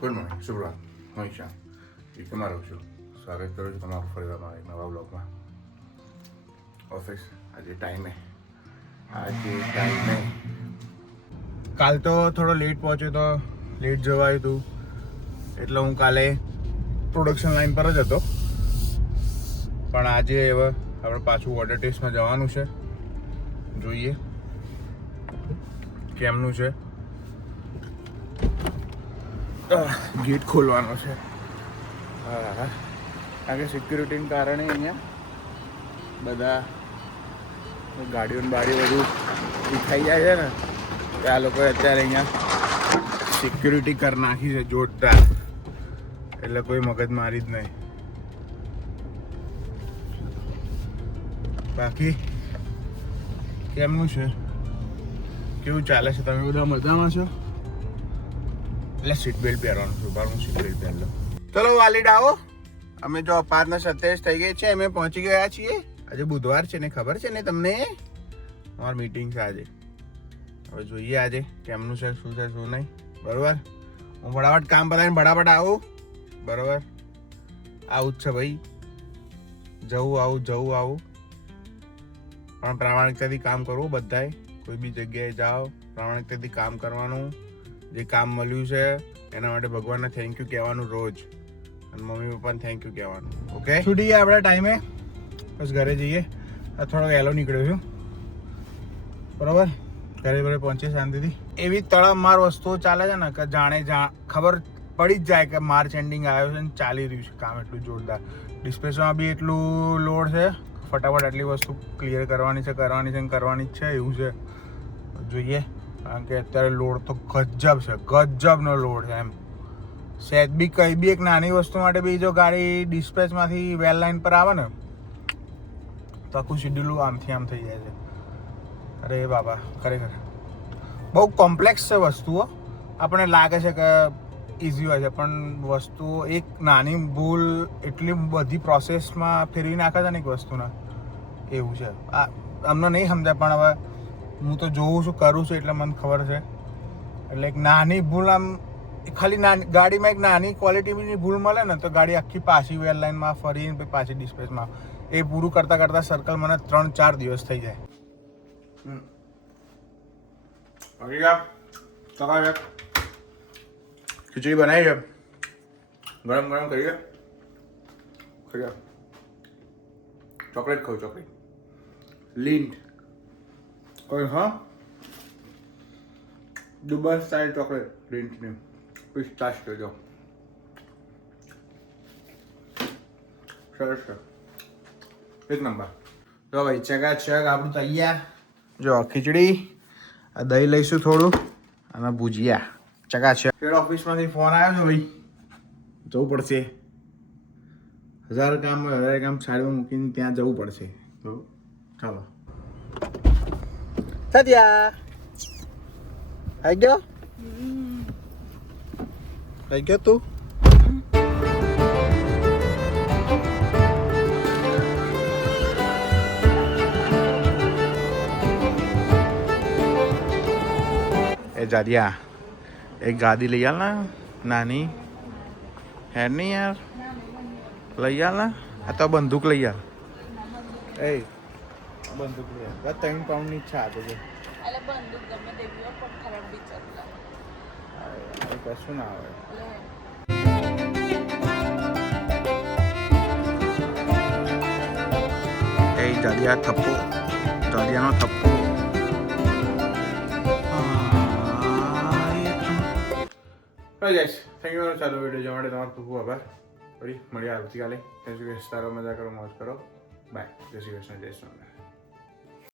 Good morning, શુભરાત. હું ઈશાન વીકેમાં રહું છું. સ્વાગત કરું છું તમારું ફરીવાર મારા એક નવા બ્લોગમાં. ઓફિસ આજે ટાઈમે કાલ તો થોડો લેટ પહોંચ્યો તો લેટ જવાયું હતું એટલે હું કાલે પ્રોડક્શન લાઈન પર જ હતો. પણ આજે હવે આપણે પાછું ઓર્ડર ટેસ્ટમાં જવાનું છે. જોઈએ કેમનું છે. ગેટ ખોલવાનો છે. હા, કારણ કે સિક્યુરિટીને કારણે અહીંયા બધા ગાડીઓને બાડીઓ બધું દેખાઈ જાય છે ને, કે આ લોકોએ અત્યારે અહીંયા સિક્યુરિટી કરી નાખી છે જોરદાર, એટલે કોઈ મગજમારી જ નહીં. બાકી કેમનું છે, કેવું ચાલે છે? તમે બધા મજામાં છો? એટલે સીટ બેલ્ટ પહેરવાનું છું. બાર હું સીટ બેલ્ટ પહેર લઉં. ચલો વાલીડ આવો. અમે જો 5:27 થઈ ગઈ છે, અમે પહોંચી ગયા છીએ. આજે બુધવાર છે ને, ખબર છે ને તમને? અમારી મીટિંગ છે આજે. હવે જોઈએ આજે કેમનું છે, શું છે શું નહીં. બરોબર, હું ફટાફટ કામ પતાવીને ફટાફટ આવું. બરોબર, આવું જ છે ભાઈ, જવું આવું. પણ પ્રામાણિકતાથી કામ કરવું બધાએ. કોઈ બી જગ્યાએ જાઓ, પ્રામાણિકતાથી કામ કરવાનું. જે કામ મળ્યું છે એના માટે ભગવાનને થેન્ક યુ કહેવાનું રોજ, અને મમ્મી પપ્પાને થેન્ક યુ કહેવાનું. ઓકે, છૂટી ગયા આપણા ટાઈમે, બસ ઘરે જઈએ. આ થોડો વહેલો નીકળ્યો છું. બરાબર, ઘરે પહોંચીએ શાંતિથી. એવી તળમાર વસ્તુઓ ચાલે છે ને કે ખબર પડી જ જાય કે માર્ચ એન્ડિંગ આવ્યો છે ને ચાલી રહ્યું છે કામ એટલું જોરદાર. ડિસ્પેચમાં બી એટલું લોડ છે, ફટાફટ આટલી વસ્તુ ક્લિયર કરવાની છે જ છે. એવું છે, જોઈએ. કારણ કે અત્યારે લોડ તો ગજબનો લોડ છે એમ. સહેજ બી કઈ બી એક નાની વસ્તુ માટે બી જો ગાડી ડિસ્પેચમાંથી વેલ લાઈન પર આવે ને તો આખું શેડ્યુલ આમથી આમ થઈ જાય છે. અરે બાબા, ખરેખર બહુ કોમ્પ્લેક્સ છે વસ્તુઓ. આપણને લાગે છે કે ઇઝી હોય છે, પણ વસ્તુઓ એક નાની ભૂલ એટલી બધી પ્રોસેસમાં ફેરવી નાખે છે ને એક વસ્તુના. એવું છે, અમને નહીં સમજાય, પણ હવે હું તો જોઉં છું, કરું છું, એટલે મને ખબર છે. એટલે એક નાની ભૂલ, આમ ખાલી નાની ગાડીમાં એક નાની ક્વોલિટીની ભૂલ મળે ને તો ગાડી આખી પાછી વેલ લાઈનમાં ફરીને પછી પાછી ડિસ્પેચમાં. એ પૂરું કરતાં સર્કલ મને 3-4 દિવસ થઈ જાય. ખીચડી બનાવી છે, ગરમ કરીએ. ચોકલેટ ખાઉં, ચોકલેટ લીન્ટ. હા, દુબઈ સ્ટાઇલ ચોકલેટ લીન્ટની પિસ્તાશિયો. જો સરસ છે, એક નંબર. જો ભાઈ ચકાચક આપણું તૈયાર. જો ખીચડી, આ દહીં લઈશું થોડું, અને ભુજિયા. ચકાચક. હેડ ઓફિસમાંથી ફોન આવ્યો છે ભાઈ, જવું પડશે. હજાર કામ સાઈડમાં મૂકીને ત્યાં જવું પડશે. તો ચાલો. સત્યા આવી ગયો તું? એ જાદિયા, એક ગાદી લઈ આલ ના, નાની હેર નહીં યાર, લઈ આલ ના. આ તો બંદૂક લઈ આલ. બંદૂક લઈ આલ. 3 પાઉન્ડની ઈચ્છા આપે છે. કશું ના આવે. જાદિયા થપ્પો, જાદિયાનો થપ્પો. Thank you. ચાલો વિડીયો જોવા માટે તમારો ખૂબ આભાર. ફરી મળીએ આવતીકાલે. જય શ્રી કૃષ્ણ. મજા કરો, મોજ કરો. બાય. જય શ્રી કૃષ્ણ, જય શ્રી કૃષ્ણ.